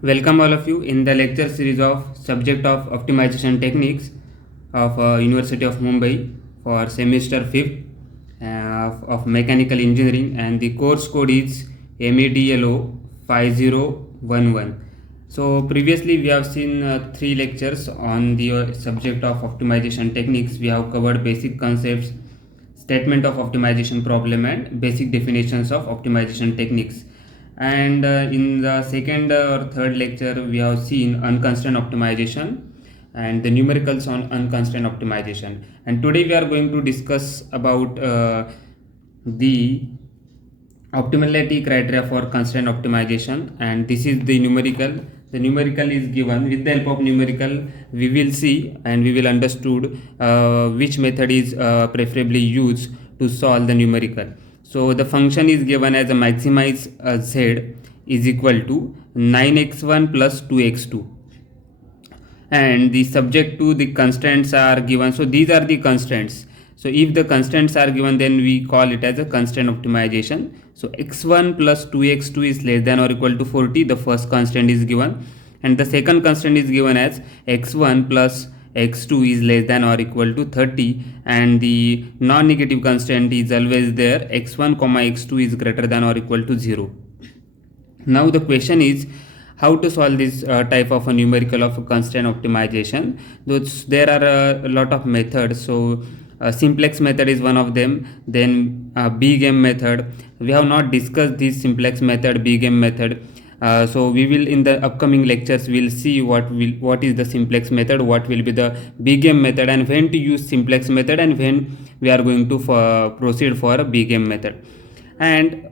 Welcome all of you in the lecture series of subject of optimization techniques of University of Mumbai for semester 5th of mechanical engineering, and the course code is MEDLO 5011. So previously we have seen three lectures on the subject of optimization techniques. We have covered basic concepts, statement of optimization problem, and basic definitions of optimization techniques. And in the second or third lecture we have seen unconstrained optimization and the numericals on unconstrained optimization. And today we are going to discuss about the optimality criteria for constraint optimization, and this is the numerical is given. With the help of numerical we will see and we will understood which method is preferably used to solve the numerical. So the function is given as a maximize z is equal to 9x1 plus 2x2, and the subject to the constraints are given. So these are the constraints. So if the constraints are given, then we call it as a constraint optimization. So x1 plus 2x2 is less than or equal to 40, the first constraint is given, and the second constraint is given as x1 plus x2 is less than or equal to 30, and the non-negative constraint is always there, x1 comma x2 is greater than or equal to 0. Now the question is how to solve this type of a numerical of a constraint optimization. There are a lot of methods. So simplex method is one of them. Then B-game method. We have not discussed this simplex method, B-game method. So we will, in the upcoming lectures we'll see what is the simplex method, what will be the B-game method, and when to use simplex method, and when we are going to proceed for a B-game method. And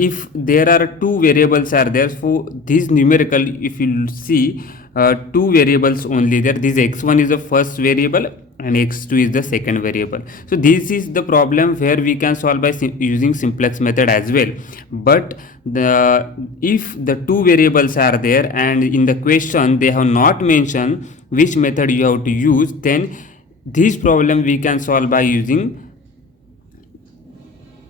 if there are two variables are there, for this numerical, if you see two variables only there, this x1 is the first variable and x2 is the second variable. So this is the problem where we can solve by using simplex method as well. But if the two variables are there and in the question they have not mentioned which method you have to use, then this problem we can solve by using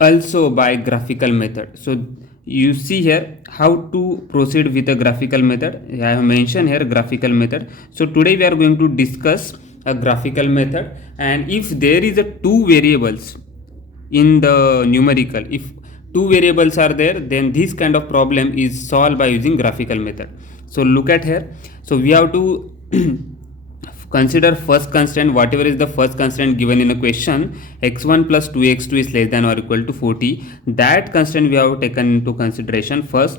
also by graphical method. So you see here how to proceed with a graphical method. I have mentioned here graphical method. So today we are going to discuss a graphical method, and if there is a two variables in the numerical, if two variables are there, then this kind of problem is solved by using graphical method. So look at here. So we have to consider first constraint, whatever is the first constraint given in a question, x1 plus 2x2 is less than or equal to 40. That constraint we have taken into consideration first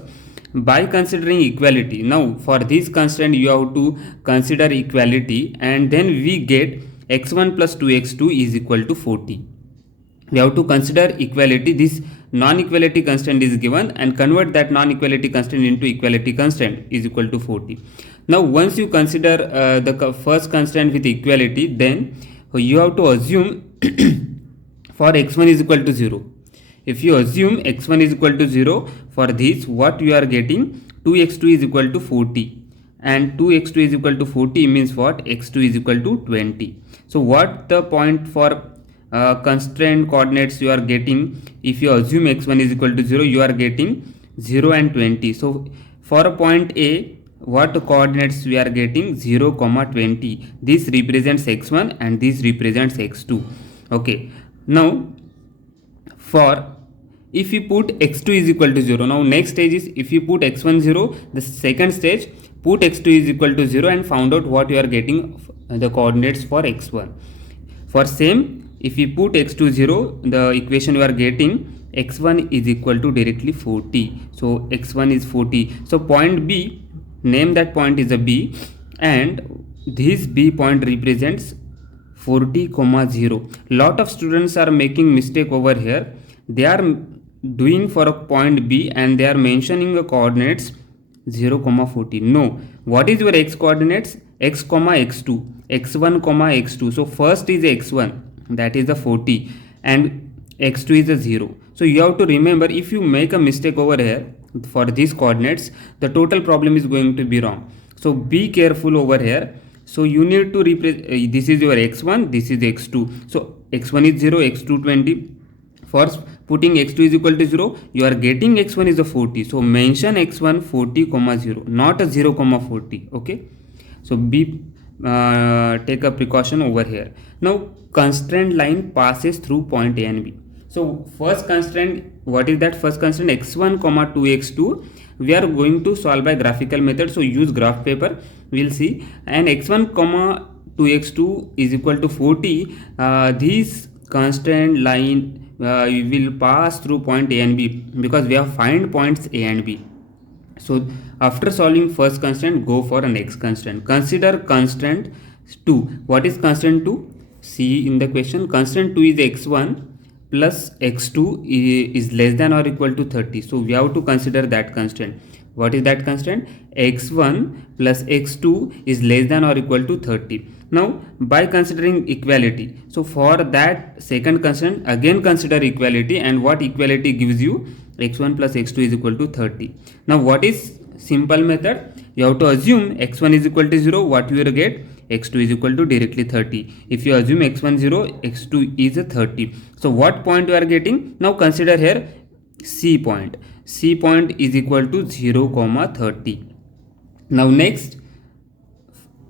by considering equality. Now for this constraint you have to consider equality, and then we get x1 plus 2x2 is equal to 40. We have to consider equality. This non-equality constraint is given and convert that non-equality constraint into equality constraint is equal to 40. Now once you consider the first constraint with equality, then you have to assume for x1 is equal to 0. If you assume x1 is equal to 0, for this what you are getting, 2x2 is equal to 40, and 2x2 is equal to 40 means what, x2 is equal to 20. So what the point for constraint coordinates you are getting, if you assume x1 is equal to 0, you are getting 0 and 20. So for a point A, what coordinates we are getting, 0 comma 20. This represents x1 and this represents x2. Okay, now for if you put x2 is equal to 0, now next stage is if you put x1 0, the second stage put x2 is equal to 0 and found out what you are getting the coordinates for x1. For same, if you put x2 0, the equation you are getting x1 is equal to directly 40. So x1 is 40. So point B, name that point is a B, and this B point represents 40 comma 0. Lot of students are making mistake over here. They are doing for a point B and they are mentioning the coordinates 0 comma 40. No, what is your x coordinates? X comma x2, x1 comma x2. So first is x1, that is the 40, and x2 is a 0. So you have to remember, if you make a mistake over here for these coordinates, the total problem is going to be wrong. So be careful over here. So you need to replace this is your x1, this is x2. So x1 is 0, x2 20. For putting x2 is equal to 0, you are getting x1 is a 40. So mention x1 40 comma 0, not a 0 comma 40. Okay. So be take a precaution over here. Now constraint line passes through point A and B. So first constraint, what is that first constraint? x1 comma 2x2. We are going to solve by graphical method. So use graph paper. We'll see. And x1 comma 2x2 is equal to 40. This constraint line will pass through point A and B, because we have find points A and B. So after solving first constraint, go for a next constraint. Consider constraint 2. What is constraint 2? See in the question, constraint 2 is x1 plus x2 is less than or equal to 30. So we have to consider that constraint. What is that constraint? x1 plus x2 is less than or equal to 30. Now by considering equality, so for that second constraint, again consider equality, and what equality gives you? x1 plus x2 is equal to 30. Now what is simple method? You have to assume x1 is equal to 0. What you will get? x2 is equal to directly 30. If you assume x1 0, x2 is a 30. So what point you are getting? Now consider here C point. C point is equal to 0 comma 30. Now next,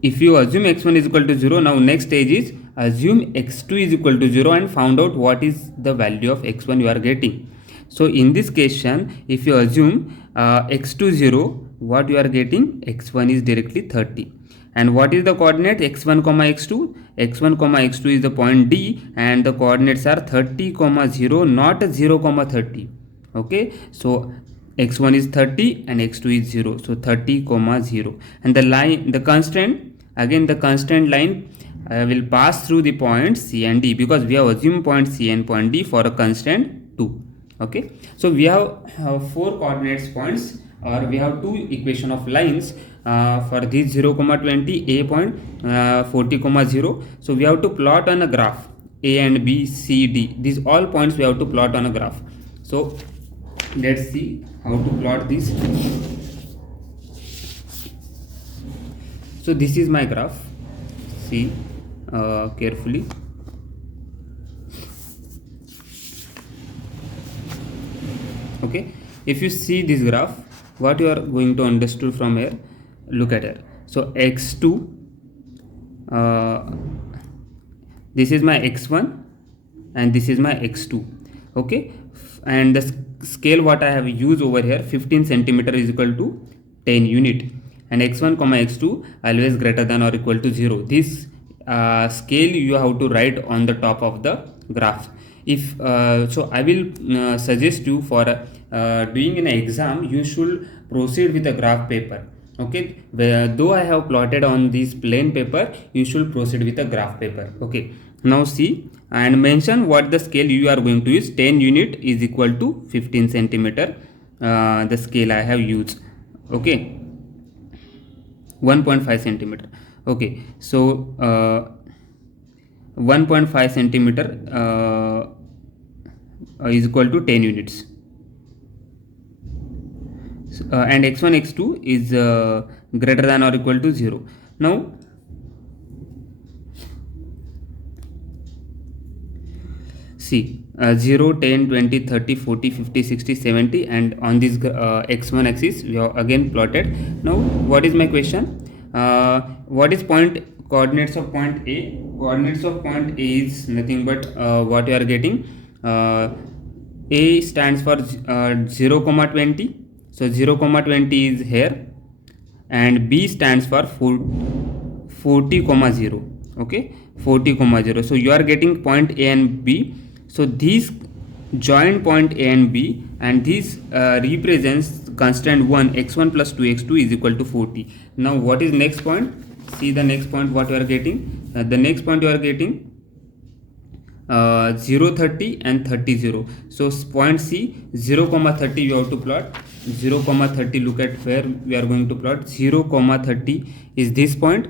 if you assume x1 is equal to 0, now next stage is assume x2 is equal to 0 and found out what is the value of x1 you are getting. So in this question, if you assume x2 0, what you are getting? x1 is directly 30. And what is the coordinate? x1 comma x2. x1 comma x2 is the point D, and the coordinates are 30 comma 0, not 0 comma 30. Okay, so x1 is 30 and x2 is 0, so 30 comma 0. And the line, the constraint, again the constraint line will pass through the points C and D, because we have assumed point C and point D for a constraint 2. Okay, so we have 4 coordinates points, or we have 2 equation of lines for this 0 comma 20, A point 40 comma 0. So we have to plot on a graph A and B, C, D. These all points we have to plot on a graph. So let's see how to plot this. So this is my graph. See carefully. Okay, if you see this graph, what you are going to understand from here, look at it. So x2, this is my x1 and this is my x2. Okay, and the scale what I have used over here, 15 centimeter is equal to 10 unit, and x1 comma x2 always greater than or equal to 0. This scale you have to write on the top of the graph. If so, I will suggest you for doing an exam, you should proceed with a graph paper. Okay, though I have plotted on this plain paper, you should proceed with a graph paper. Okay, now see and mention what the scale you are going to use. 10 unit is equal to 15 centimeter, the scale I have used. Okay, 1.5 centimeter. Okay, so 1.5 centimeter is equal to 10 units. And x1 x2 is greater than or equal to 0. Now see 0, 10, 20, 30, 40, 50, 60, 70, and on this x1 axis we have again plotted. Now what is my question? What is point coordinates of point A? Coordinates of point A is nothing but what you are getting. A stands for 0 comma 20. So 0 comma 20 is here, and B stands for 40 comma 0. Okay, 40 comma 0. So you are getting point A and B. So these join point A and B, and this represents constraint 1, x1 plus 2x2 is equal to 40. Now what is next point? See the next point what you are getting. The next point you are getting 0, 30 and 30, 0. So point C, 0 comma 30 you have to plot. 0 comma 30, look at where we are going to plot. 0 comma 30 is this point,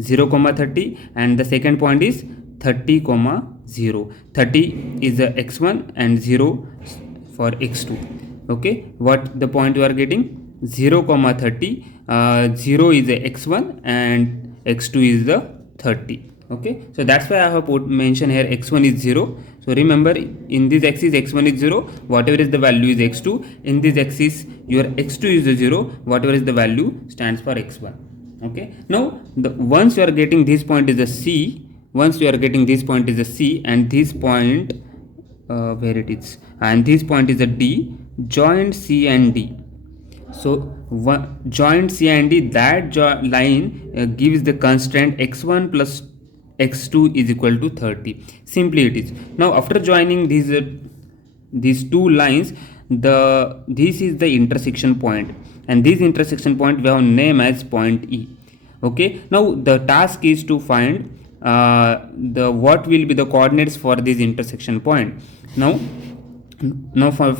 0 comma 30, and the second point is 30 comma 0. 30 is the x1 and 0 for x2. Okay, what the point you are getting? 0 comma 30, 0 is the x1 and x2 is the 30. Okay, so that's why I have put mention here x1 is 0. So remember, in this axis x1 is 0, whatever is the value is x2. In this axis your x2 is 0, whatever is the value stands for x1. Okay, now once you are getting this point is a c, once you are getting this point is a c, and this point where it is, and this point is a d, join c and d. So joint C and D, that line gives the constraint x1 plus x2 is equal to 30. Simply it is. Now after joining these two lines, this is the intersection point, and this intersection point we have name as point E. Okay. Now the task is to find what will be the coordinates for this intersection point. Now for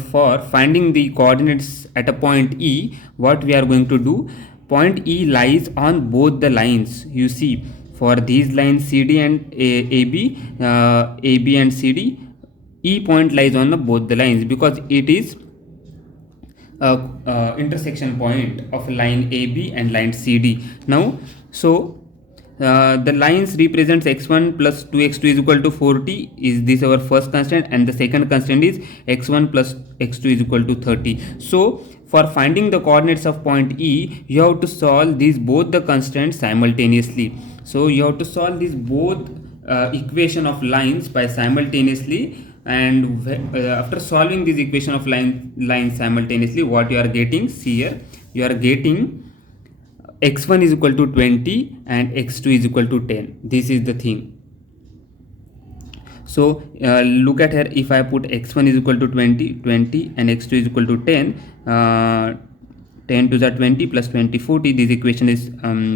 finding the coordinates at a point E, what we are going to do, point E lies on both the lines. You see, for these lines CD and AB, AB and CD, E point lies on both the lines because it is intersection point of line AB and line CD. Now, so the lines represents x1 plus 2x2 is equal to 40 is this our first constant, and the second constant is x1 plus x2 is equal to 30. So for finding the coordinates of point E, you have to solve these both the constants simultaneously. So you have to solve these both equation of lines by simultaneously, and after solving this equation of lines simultaneously, what you are getting, see here, you are getting x1 is equal to 20 and x2 is equal to 10. This is the thing. So look at here, if I put x1 is equal to 20 and x2 is equal to 10, 10 to the 20 plus 20 40, this equation is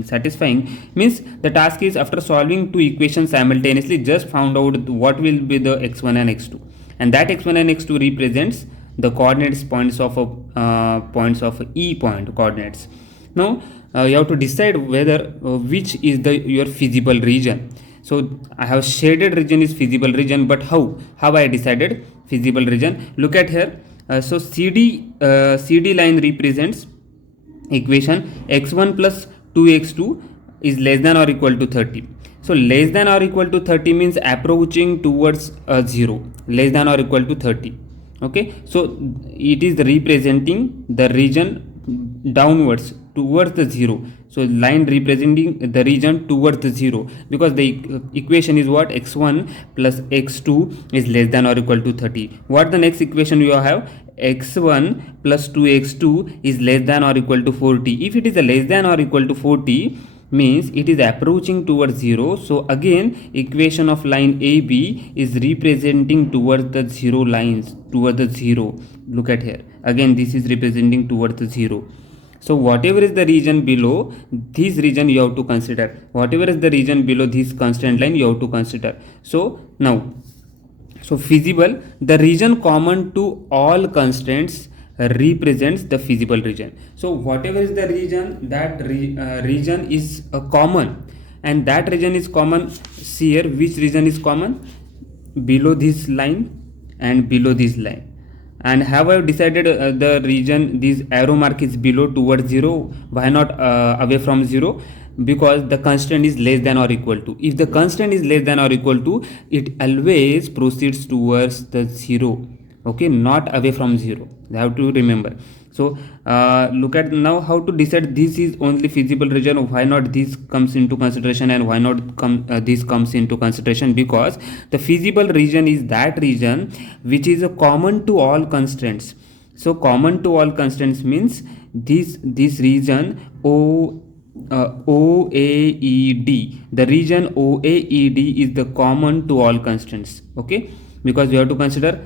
satisfying. Means the task is, after solving two equations simultaneously, just found out what will be the x1 and x2, and that x1 and x2 represents the coordinates points of E point coordinates. Now you have to decide whether which is your feasible region. So I have shaded region is feasible region, but how I decided feasible region? Look at here. So CD line represents equation x1 plus 2x2 is less than or equal to 30. So less than or equal to 30 means approaching towards 0, less than or equal to 30. Okay, so it is representing the region downwards towards the 0. So line representing the region towards the 0, because the equation is what, x1 plus x2 is less than or equal to 30. What the next equation you have, x1 plus 2x2 is less than or equal to 40. If it is a less than or equal to 40, means it is approaching towards 0. So again equation of line AB is representing towards the 0 lines, towards the 0. Look at here, again this is representing towards the 0. So whatever is the region below this region you have to consider, whatever is the region below this constant line you have to consider. So now, so feasible, the region common to all constraints represents the feasible region. So whatever is the region, that region is common, and that region is common. See here, which region is common? Below this line and below this line. And have I decided the region, this arrow mark is below towards 0? Why not away from 0? Because the constant is less than or equal to. If the constant is less than or equal to, it always proceeds towards the 0. Okay, not away from 0. You have to remember. So look at now how to decide this is only feasible region. Why not this comes into consideration, and why not this comes into consideration? Because the feasible region is that region which is common to all constraints. So common to all constraints means this region OAED, the region OAED is the common to all constraints. Okay, because we have to consider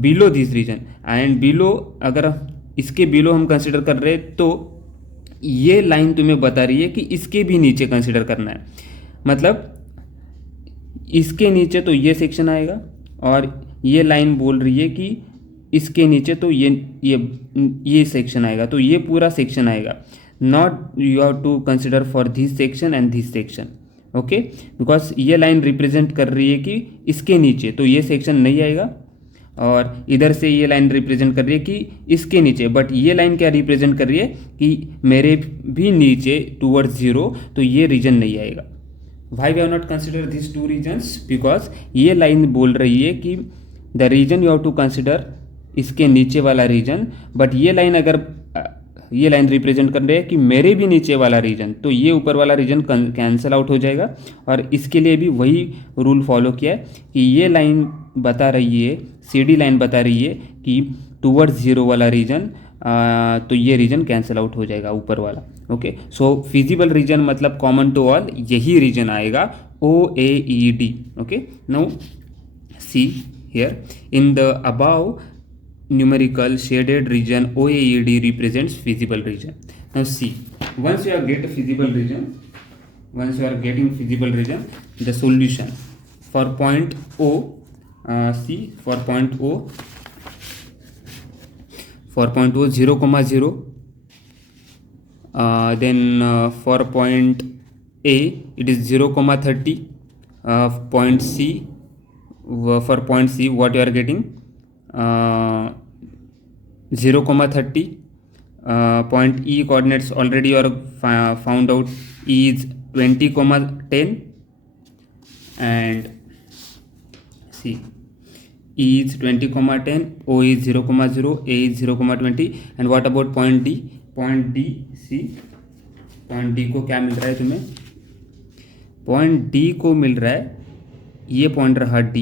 below this region, and below अगर इसके below हम consider कर रहे हैं तो ये line तुम्हें बता रही है कि इसके भी नीचे कंसिडर करना है, मतलब इसके नीचे तो ये सेक्शन आएगा, और ये लाइन बोल रही है कि इसके नीचे तो ये सेक्शन आएगा, तो ये पूरा सेक्शन आएगा. Not you have to consider for this section and this section. Okay, because ये लाइन रिप्रेजेंट कर रही है कि इसके नीचे तो ये सेक्शन नहीं आएगा, और इधर से ये लाइन रिप्रेजेंट कर रही है कि इसके नीचे, बट ये लाइन क्या रिप्रेजेंट कर रही है कि मेरे भी नीचे टूवर्ड्स 0, तो ये रीजन नहीं आएगा. Why we have not consider this two regions, because ये लाइन बोल रही है कि the region you have to consider इसके नीचे वाला रीजन, बट ये लाइन अगर ये लाइन रिप्रेजेंट कर रही है कि मेरे भी नीचे वाला रीजन, तो ये ऊपर वाला रीजन कैंसिल आउट हो जाएगा। और इसके लिए भी वही रूल फॉलो किया है कि ये लाइन बता रही है, CD लाइन बता रही है कि टूवर्ड्स जीरो वाला रीजन, तो ये रीजन कैंसिल आउट हो जाएगा ऊपर वाला। ओके, सो फिजिबल रीजन मतलब कॉमन टू ऑल यही रीजन आएगा, OAED। Okay, now see here in the above numerical shaded region OAED represents feasible region. Now see, once you are getting feasible region, the solution for point O, see for point O 0,0, then for point A it is 0,30, point C, for point C what you are getting 0,30, point E coordinates already you are found out, E is 20,10, and see E is 20,10, O is 0,0, A is 0,20, and what about point D? Point D, see point D को क्या मिल रहा है तुम्हें? Point D को मिल रहा है, ये point रहा D,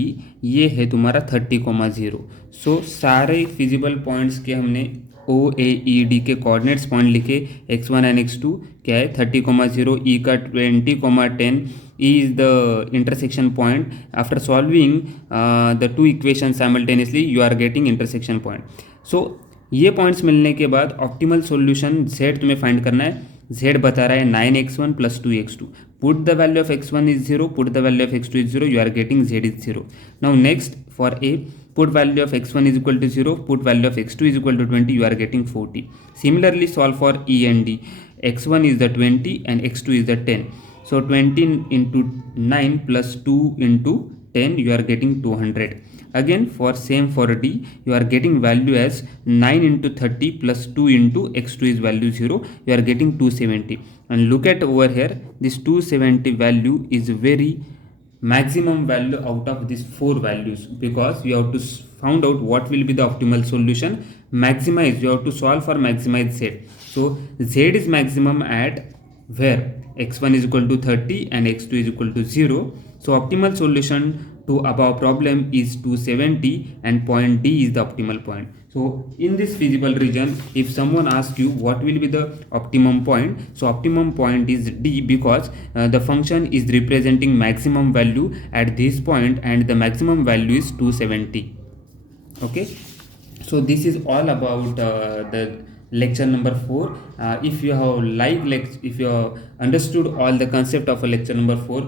ये है तुम्हारा 30,0। सो सारे फिजिबल पॉइंट्स के हमने OAED के कोऑर्डिनेट्स पॉइंट लिखे, x1 एंड x2 क्या है 30,0, E का 20,10, E is the intersection point. After solving the two equation simultaneously you are getting intersection point. So ये पॉइंट्स मिलने के बाद ऑप्टिमल सॉल्यूशन Z तुम्हें फाइंड करना है। Z बता रहा है 9x1 + 2x2. Put the value of x1 is 0, put the value of x2 is 0, you are getting Z is 0. Now next for A, put value of x1 is equal to 0, put value of x2 is equal to 20, you are getting 40. Similarly solve for E and D. x1 is the 20 and x2 is the 10. So 20 into 9 plus 2 into 10, you are getting 200. Again for same for D, you are getting value as 9 into 30 plus 2 into x2 is value 0, you are getting 270. And look at over here, this 270 value is very maximum value out of these four values, because you have to found out what will be the optimal solution. Maximize, you have to solve for maximize Z. So Z is maximum at where x1 is equal to 30 and x2 is equal to 0. So optimal solution to above problem is 270 and point D is the optimal point. So in this feasible region, if someone asks you what will be the optimum point, so optimum point is D, because the function is representing maximum value at this point and the maximum value is 270. Okay, so this is all about the lecture number 4. If you have if you have understood all the concept of a lecture number 4,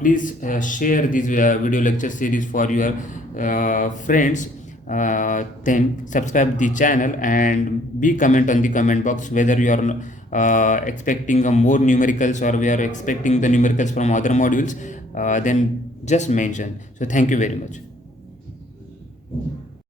please share this video lecture series for your friends. Then subscribe the channel and be comment on the comment box whether you are expecting more numericals or we are expecting the numericals from other modules. Then just mention. So thank you very much.